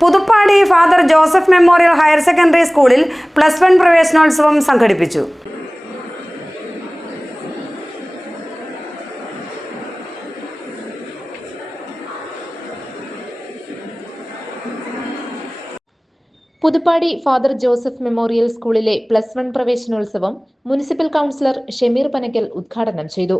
Puthuppadi father Joseph memorial higher secondary സ്കൂളിൽ +1 പ്രവേശനോത്സവം സംഘടിപ്പിച്ചു. പുതുപ്പാടി ഫാദർ ജോസഫ് മെമ്മോറിയൽ സ്കൂളിലെ +1 പ്രവേശനോത്സവം മുനിസിപ്പൽ കൗൺസിലർ ഷമീർ പനക്കൽ ഉദ്ഘാടനം ചെയ്തു.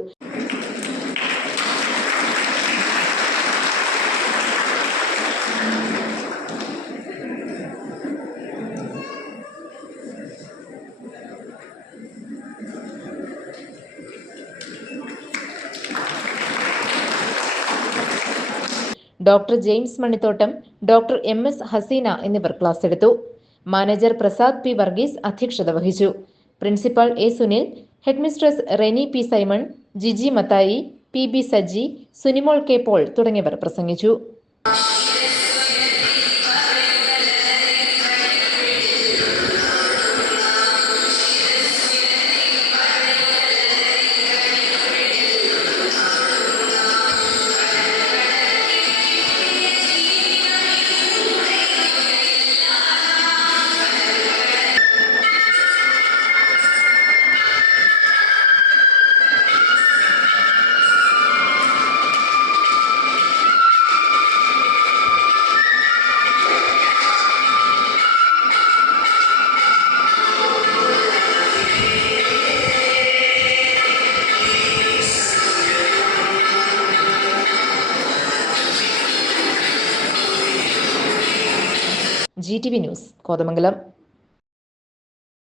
Doctor James Manithottam, doctor MS Haseena എന്നിവർ ക്ലാസ് എടുത്തു. മാനേജർ പ്രസാദ് P വർഗീസ് അധ്യക്ഷത വഹിച്ചു. Principal A Sunil, headmistress Reni P Simon, Jiji Mathai, PB Saji, Sunimol K Paul തുടങ്ങിയവർ പ്രസംഗിച്ചു. GTV news, Kothamangalam.